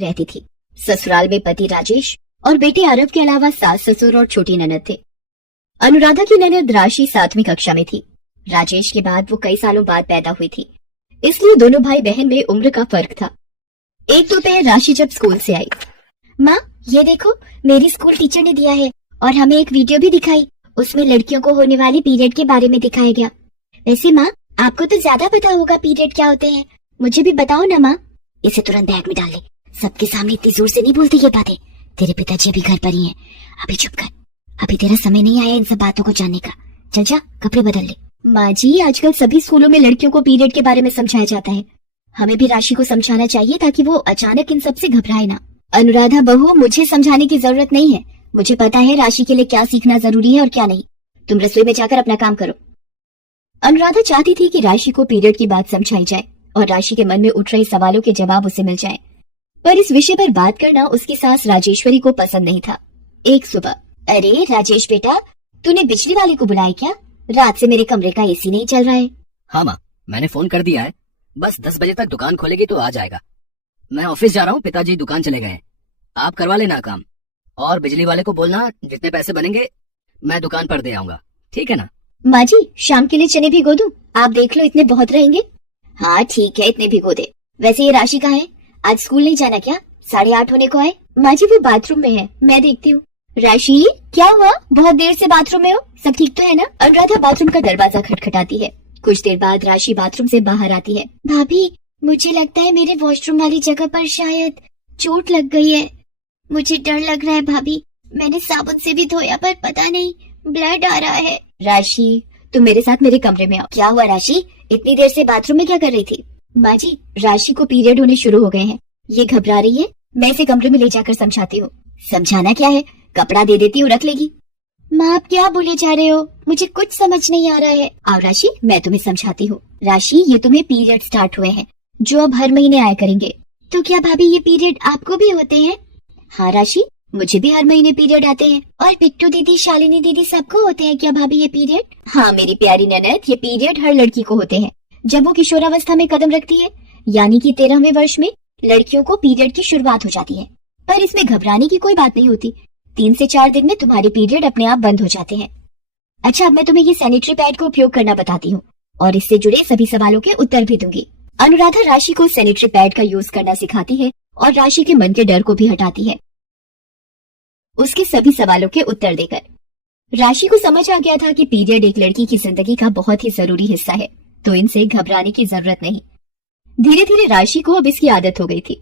रहती थी। ससुराल में पति राजेश और बेटे आरव के अलावा सास ससुर और छोटी ननद थे। अनुराधा की ननद राशि 7वीं कक्षा में थी। राजेश के बाद वो कई सालों बाद पैदा हुई थी, इसलिए दोनों भाई बहन में उम्र का फर्क था। एक दोपहर राशि जब स्कूल से आई, माँ ये देखो मेरी स्कूल टीचर ने दिया है और हमें एक वीडियो भी दिखाई। उसमें लड़कियों को होने वाले पीरियड के बारे में दिखाया गया। वैसे माँ आपको तो ज्यादा पता होगा पीरियड क्या होते हैं, मुझे भी बताओ ना माँ। इसे तुरंत बैग में डाल ले, सबके सामने इतनी जोर से नहीं बोलते ये बातें। तेरे पिताजी अभी घर पर ही हैं, अभी चुप कर, अभी तेरा समय नहीं आया इन सब बातों को जानने का। चल जा कपड़े बदल ले। माँ जी आजकल सभी स्कूलों में लड़कियों को पीरियड के बारे में समझाया जाता है, हमें भी राशि को समझाना चाहिए ताकि वो अचानक इन सब से घबराए ना। अनुराधा बहू मुझे समझाने की जरूरत नहीं है, मुझे पता है राशि के लिए क्या सीखना जरूरी है और क्या नहीं। तुम रसोई में जाकर अपना काम करो। अनुराधा चाहती थी कि राशि को पीरियड की बात समझाई जाए और राशि के मन में उठ रहे सवालों के जवाब उसे मिल जाएं। पर इस विषय पर बात करना उसकी सास राजेश्वरी को पसंद नहीं था। एक सुबह, अरे राजेश बेटा तूने बिजली वाले को बुलाया क्या? रात से मेरे कमरे का एसी नहीं चल रहा है। हाँ माँ मैंने फोन कर दिया है, बस 10 बजे तक दुकान खोलेगी तो आ जाएगा। मैं ऑफिस जा रहा हूँ, पिताजी दुकान चले गए हैं, आप करवा लेना काम। और बिजली वाले को बोलना जितने पैसे बनेंगे मैं दुकान पर दे आऊंगा, ठीक है ना? माँ जी शाम के लिए चने भिगो दूं, आप देख लो इतने बहुत रहेंगे। हाँ ठीक है इतने भिगो दे। वैसे ये राशि कहाँ है, आज स्कूल नहीं जाना क्या? 8:30 होने को आए। माँ जी वो बाथरूम में है, मैं देखती हूँ। राशि क्या हुआ, बहुत देर से बाथरूम में हो, सब ठीक तो है ना? अनुराधा बाथरूम का दरवाजा खटखटाती है। कुछ देर बाद राशि बाथरूम से बाहर आती है। भाभी मुझे लगता है मेरे वॉशरूम वाली जगह पर शायद चोट लग गई है, मुझे डर लग रहा है भाभी। मैंने साबुन से भी धोया पर पता नहीं ब्लड आ रहा है। राशि तुम मेरे साथ मेरे कमरे में आओ। क्या हुआ राशि, इतनी देर से बाथरूम में क्या कर रही थी? माँ जी राशि को पीरियड होने शुरू हो गए हैं, ये घबरा रही है, मैं इसे कमरे में ले जाकर समझाती हूँ। समझाना क्या है, कपड़ा दे देती हूँ रख लेगी। माँ आप क्या बोले जा रहे हो, मुझे कुछ समझ नहीं आ रहा है। आओ राशि मैं तुम्हें समझाती हूँ। राशि ये तुम्हें पीरियड स्टार्ट हुए हैं जो अब हर महीने आया करेंगे। तो क्या भाभी ये पीरियड आपको भी होते हैं? हाँ राशि मुझे भी हर महीने पीरियड आते हैं। और बिट्टू दीदी शालिनी दीदी सबको होते हैं क्या भाभी ये पीरियड? हाँ मेरी प्यारी ननद ये पीरियड हर लड़की को होते हैं जब वो किशोरावस्था में कदम रखती है, यानी कि 13वें वर्ष में लड़कियों को पीरियड की शुरुआत हो जाती है। पर इसमें घबराने की कोई बात नहीं होती, 3 से 4 दिन में तुम्हारे पीरियड अपने आप बंद हो जाते हैं। अच्छा अब मैं तुम्हें ये सैनिटरी पैड का उपयोग करना बताती हूँ और इससे जुड़े सभी सवालों के उत्तर भी दूंगी। अनुराधा राशि को सैनिटरी पैड का यूज करना सिखाती है और राशि के मन के डर को भी हटाती है उसके सभी सवालों के उत्तर देकर। राशि को समझ आ गया था कि पीरियड एक लड़की की जिंदगी का बहुत ही जरूरी हिस्सा है, तो इनसे घबराने की जरूरत नहीं। धीरे धीरे राशि को अब इसकी आदत हो गई थी।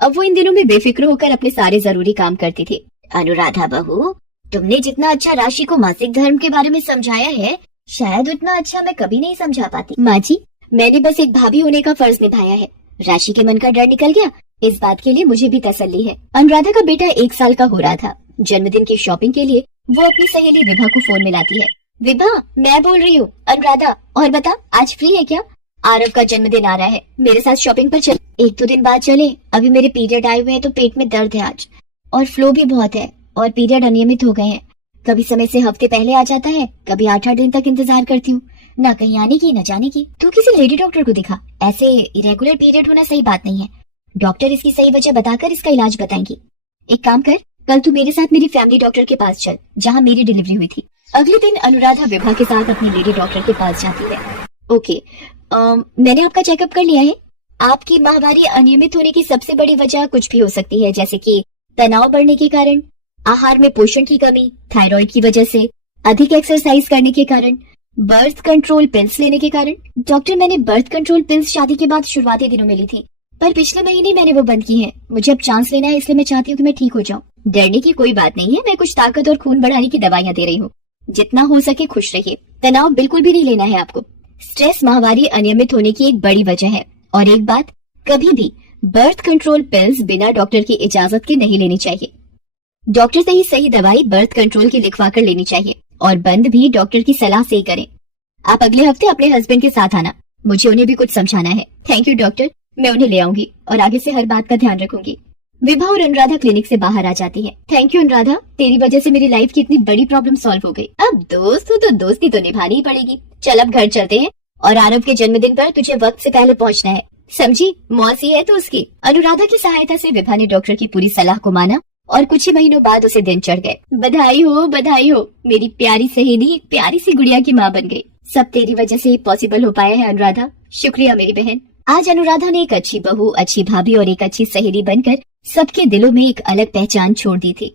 अब वो इन दिनों में बेफिक्र होकर अपने सारे जरूरी काम करती थी। अनुराधा बहू तुमने जितना अच्छा राशि को मासिक धर्म के बारे में समझाया है शायद उतना अच्छा मैं कभी नहीं समझा पाती। माँ जी मैंने बस एक भाभी होने का फर्ज निभाया है, राशि के मन का डर निकल गया, इस बात के लिए मुझे भी तसल्ली है। अनुराधा का बेटा 1 साल का हो रहा था। जन्मदिन की शॉपिंग के लिए वो अपनी सहेली विभा को फोन मिलाती है। विभा मैं बोल रही हूँ। अनुराधा और बता आज फ्री है क्या? आरव का जन्मदिन आ रहा है, मेरे साथ शॉपिंग पर चल। 1-2 दिन बाद चले, अभी मेरे पीरियड आए हुए हैं तो पेट में दर्द है आज और फ्लो भी बहुत है और पीरियड अनियमित हो गए हैं, कभी समय से हफ्ते पहले आ जाता है, कभी 8-8 दिन तक इंतजार करती हूँ, न कहीं आने की न जाने की। तू किसी लेडी डॉक्टर को दिखा, ऐसे इरेगुलर पीरियड होना सही बात नहीं है, डॉक्टर इसकी सही वजह बताकर इसका इलाज बताएंगी। एक काम कर कल तू मेरे साथ मेरी फैमिली डॉक्टर के पास चल जहाँ मेरी डिलीवरी हुई थी। अगले दिन अनुराधा विभा के साथ अपनी लेडी डॉक्टर के पास जाती है। ओके मैंने आपका चेकअप कर लिया है, आपकी माहवारी अनियमित होने की सबसे बड़ी वजह कुछ भी हो सकती है, जैसे कि तनाव बढ़ने के कारण, आहार में पोषण की कमी, थायराइड की वजह से, अधिक एक्सरसाइज करने के कारण, बर्थ कंट्रोल पिल्स लेने के कारण। डॉक्टर मैंने बर्थ कंट्रोल पिल्स शादी के बाद शुरुआती दिनों में ली थी पर पिछले महीने मैंने वो बंद की है, मुझे अब चांस लेना है इसलिए मैं चाहती हूँ कि मैं ठीक हो जाऊँ। डरने की कोई बात नहीं है, मैं कुछ ताकत और खून बढ़ाने की दवाइयाँ दे रही हूँ, जितना हो सके खुश रहिए, तनाव बिल्कुल भी नहीं लेना है आपको। स्ट्रेस माहवारी अनियमित होने की एक बड़ी वजह है। और एक बात, कभी भी बर्थ कंट्रोल पिल्स बिना डॉक्टर की इजाजत के नहीं लेनी चाहिए। डॉक्टर से ही सही दवाई बर्थ कंट्रोल की लिखवा कर लेनी चाहिए और बंद भी डॉक्टर की सलाह से ही करें। आप अगले हफ्ते अपने हस्बैंड के साथ आना, मुझे उन्हें भी कुछ समझाना है। थैंक यू डॉक्टर, मैं उन्हें ले आऊंगी और आगे से हर बात का ध्यान रखूंगी। विभा और अनुराधा क्लिनिक से बाहर आ जाती है। थैंक यू अनुराधा, तेरी वजह से मेरी लाइफ की इतनी बड़ी प्रॉब्लम सॉल्व हो गई। अब दोस्त हो तो दोस्ती तो निभानी ही पड़ेगी। चल अब घर चलते हैं और आरव के जन्मदिन पर तुझे वक्त से पहले पहुंचना है। समझी, मौसी है तो उसकी। अनुराधा की सहायता से विभा ने डॉक्टर की पूरी सलाह को माना और कुछ ही महीनों बाद उसे दिन चढ़ गए। बधाई हो, मेरी प्यारी सहेली एक प्यारी सी गुड़िया की माँ बन गई। सब तेरी वजह से पॉसिबल हो पाया है अनुराधा, शुक्रिया मेरी बहन। आज अनुराधा ने एक अच्छी बहू, अच्छी भाभी और एक अच्छी सहेली बनकर सबके दिलों में एक अलग पहचान छोड़ दी थी।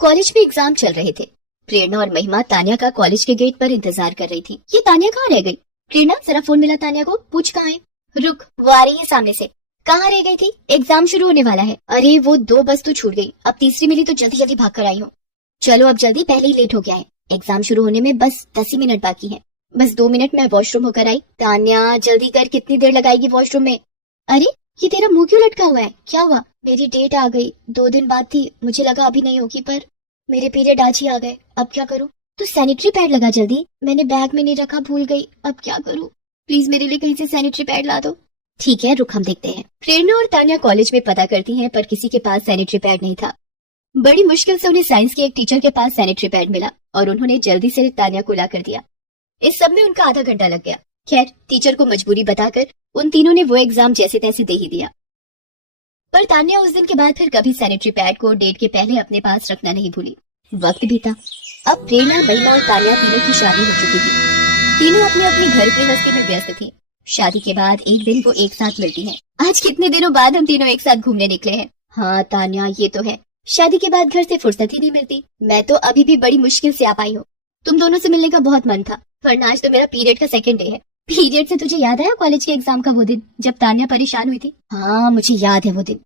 कॉलेज में एग्जाम चल रहे थे। प्रेरणा और महिमा तान्या का कॉलेज के गेट पर इंतजार कर रही थी। ये तान्या कहाँ रह गई? प्रेरणा जरा फोन मिला तान्या को, पूछ कहाँ है। रुक, वो आ रही है सामने से। कहाँ रह गई थी? एग्जाम शुरू होने वाला है। अरे वो 2 बस तो छूट गई, अब तीसरी मिली तो जल्दी जल्दी भाग कर आई हूँ। चलो अब जल्दी, पहले ही लेट हो गया है। एग्जाम शुरू होने में बस 10 ही मिनट बाकी है। बस 2 मिनट में वॉशरूम होकर आई। तान्या जल्दी कर, कितनी देर लगाएगी वॉशरूम में? अरे ये तेरा मुंह क्यों लटका हुआ है? क्या हुआ? मेरी डेट आ गई, 2 दिन बाद थी, मुझे लगा अभी नहीं होगी, पर मेरे पीरियड आज ही आ गए। अब क्या करूँ? तो सैनिटरी पैड लगा जल्दी। मैंने बैग में नहीं रखा, भूल गई। अब क्या करूँ? प्लीज मेरे लिए कहीं से सैनिटरी पैड ला दो। ठीक है, रुक हम देखते हैं। प्रेरणा और तान्या कॉलेज में पता करती हैं, पर किसी के पास सैनिटरी पैड नहीं था। बड़ी मुश्किल से उन्हें साइंस के एक टीचर के पास सैनिटरी पैड मिला और उन्होंने जल्दी से तान्या को ला कर दिया। इस सब में उनका आधा घंटा लग गया। खैर, टीचर को मजबूरी बताकर उन तीनों ने वो एग्जाम जैसे तैसे दे ही दिया। पर तान्या उस दिन के बाद फिर कभी सैनिटरी पैड को डेट के पहले अपने पास रखना नहीं भूली। वक्त बीता। अब प्रेरणा, महिमा और तान्या तीनों की शादी हो चुकी थी। तीनों अपने अपने घर गृहस्थी में व्यस्त थी। शादी के बाद एक दिन वो एक साथ मिलती हैं। आज कितने दिनों बाद हम तीनों एक साथ घूमने निकले हैं। हाँ तान्या, ये तो है, शादी के बाद घर से फुर्सत ही नहीं मिलती। मैं तो अभी भी बड़ी मुश्किल से आ पाई हूँ। तुम दोनों से मिलने का बहुत मन था, वरना आज तो मेरा पीरियड का 2nd डे है। पीरियड से तुझे याद आया कॉलेज के एग्जाम का वो दिन जब तान्या परेशान हुई थी? हाँ मुझे याद है वो दिन।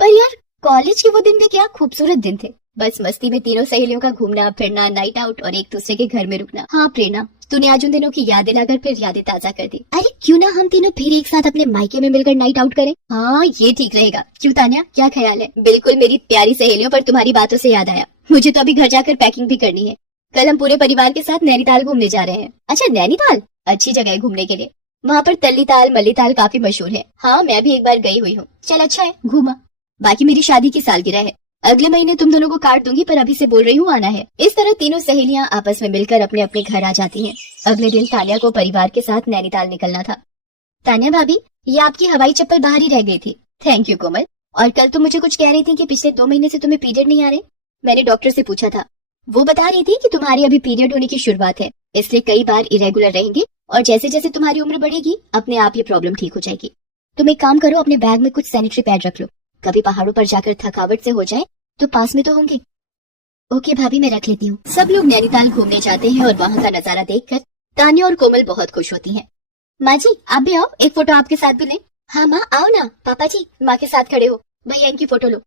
पर यार कॉलेज के वो दिन भी क्या खूबसूरत दिन थे। बस मस्ती में तीनों सहेलियों का घूमना फिरना, नाइट आउट और एक दूसरे के घर में रुकना। हाँ प्रेरणा, तूने आज उन दिनों की यादें लाकर फिर यादें ताजा कर दी। अरे क्यों ना हम तीनों फिर एक साथ अपने मायके में मिलकर नाइट आउट करें? हाँ ये ठीक रहेगा। क्यों तान्या, क्या ख्याल है? बिल्कुल मेरी प्यारी सहेलियों, पर तुम्हारी बातों से याद आया, मुझे तो अभी घर जाकर पैकिंग भी करनी है। कल हम पूरे परिवार के साथ नैनीताल घूमने जा रहे हैं। अच्छा नैनीताल, अच्छी जगह है घूमने के लिए। वहाँ पर तल्लीताल मल्लीताल काफी मशहूर है। हाँ मैं भी एक बार गई हुई हूँ। चल अच्छा है, घूमा। बाकी मेरी शादी की सालगिरह है, अगले महीने तुम दोनों को काट दूंगी, पर अभी से बोल रही हूँ आना है। इस तरह तीनों सहेलियां आपस में मिलकर अपने अपने घर आ जाती हैं। अगले दिन तान्या को परिवार के साथ नैनीताल निकलना था। तान्या भाभी, ये आपकी हवाई चप्पल बाहर ही रह गई थी। थैंक यू कोमल। और कल तुम मुझे कुछ कह रही थी कि पिछले 2 महीने से तुम्हें पीरियड नहीं आ रहे। मैंने डॉक्टर से पूछा था, वो बता रही थी कि तुम्हारी अभी पीरियड होने की शुरुआत है, इसलिए कई बार इरेगुलर रहेंगे और जैसे जैसे तुम्हारी उम्र बढ़ेगी अपने आप ये प्रॉब्लम ठीक हो जाएगी। तुम एक काम करो, अपने बैग में कुछ सैनिटरी पैड रख लो, कभी पहाड़ों पर जाकर थकावट से हो जाए तो पास में तो होंगे। ओके भाभी, मैं रख लेती हूँ। सब लोग नैनीताल घूमने जाते हैं और वहाँ का नजारा देखकर तान्या और कोमल बहुत खुश होती हैं। माँ जी आप भी आओ, एक फोटो आपके साथ भी लें। हाँ माँ आओ ना। पापा जी माँ के साथ खड़े हो, भैया इनकी फोटो लो,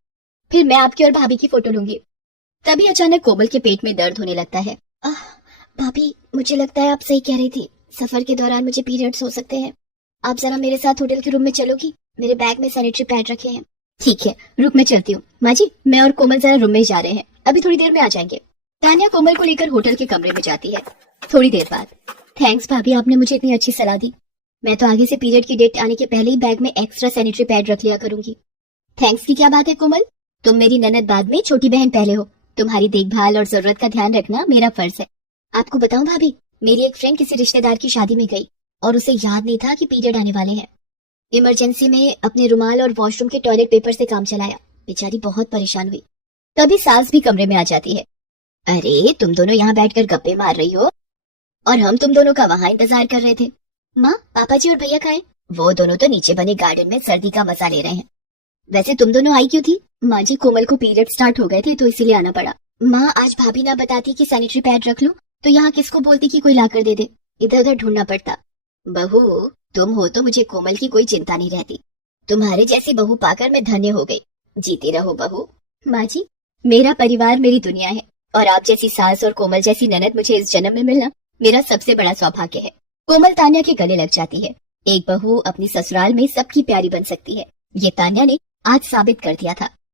फिर मैं आपकी और भाभी की फोटो लूंगी। तभी अचानक कोमल के पेट में दर्द होने लगता है। भाभी मुझे लगता है आप सही कह रही थी, सफर के दौरान मुझे पीरियड्स हो सकते हैं। आप जरा मेरे साथ होटल के रूम में चलोगी? मेरे बैग में सैनिटरी पैड रखे हैं। ठीक है रुक, मैं चलती हूँ। माँ जी मैं और कोमल जरा रूम में जा रहे हैं, अभी थोड़ी देर में आ जाएंगे। तान्या कोमल को लेकर होटल के कमरे में जाती है। थोड़ी देर बाद, थैंक्स भाभी, आपने मुझे इतनी अच्छी सलाह दी। मैं तो आगे से पीरियड की डेट आने के पहले ही बैग में एक्स्ट्रा सैनिटरी पैड रख लिया करूंगी। थैंक्स की क्या बात है कोमल, तुम मेरी ननद बाद में, छोटी बहन पहले हो। तुम्हारी देखभाल और जरूरत का ध्यान रखना मेरा फर्ज है। आपको बताऊं भाभी, मेरी एक फ्रेंड किसी रिश्तेदार की शादी में गई और उसे याद नहीं था कि पीरियड आने वाले हैं। इमरजेंसी में अपने रुमाल और वॉशरूम के टॉयलेट पेपर से काम चलाया। बेचारी बहुत परेशान हुई। तभी सास भी कमरे में आ जाती है। अरे तुम दोनों यहाँ बैठकर गप्पे मार रही हो और हम तुम दोनों का वहाँ इंतजार कर रहे थे। माँ पापा जी और भैया कहाँ हैं? वो दोनों तो नीचे बने गार्डन में सर्दी का मजा ले रहे हैं। वैसे तुम दोनों आई क्यों थी? माँ जी कोमल को पीरियड स्टार्ट हो गए थे तो इसीलिए आना पड़ा। माँ आज भाभी ना बताती कि सैनिटरी पैड रख लूं तो यहाँ किसको बोलती कि कोई ला कर दे दे, इधर उधर ढूंढना पड़ता। बहू तुम हो तो मुझे कोमल की कोई चिंता नहीं रहती। तुम्हारे जैसी बहू पाकर मैं धन्य हो गई। जीती रहो बहू। माँ जी मेरा परिवार मेरी दुनिया है और आप जैसी सास और कोमल जैसी ननद मुझे इस जन्म में मिलना मेरा सबसे बड़ा सौभाग्य है। कोमल तान्या के गले लग जाती है। एक बहू अपनी ससुराल में सबकी प्यारी बन सकती है, ये तान्या ने आज साबित कर दिया था।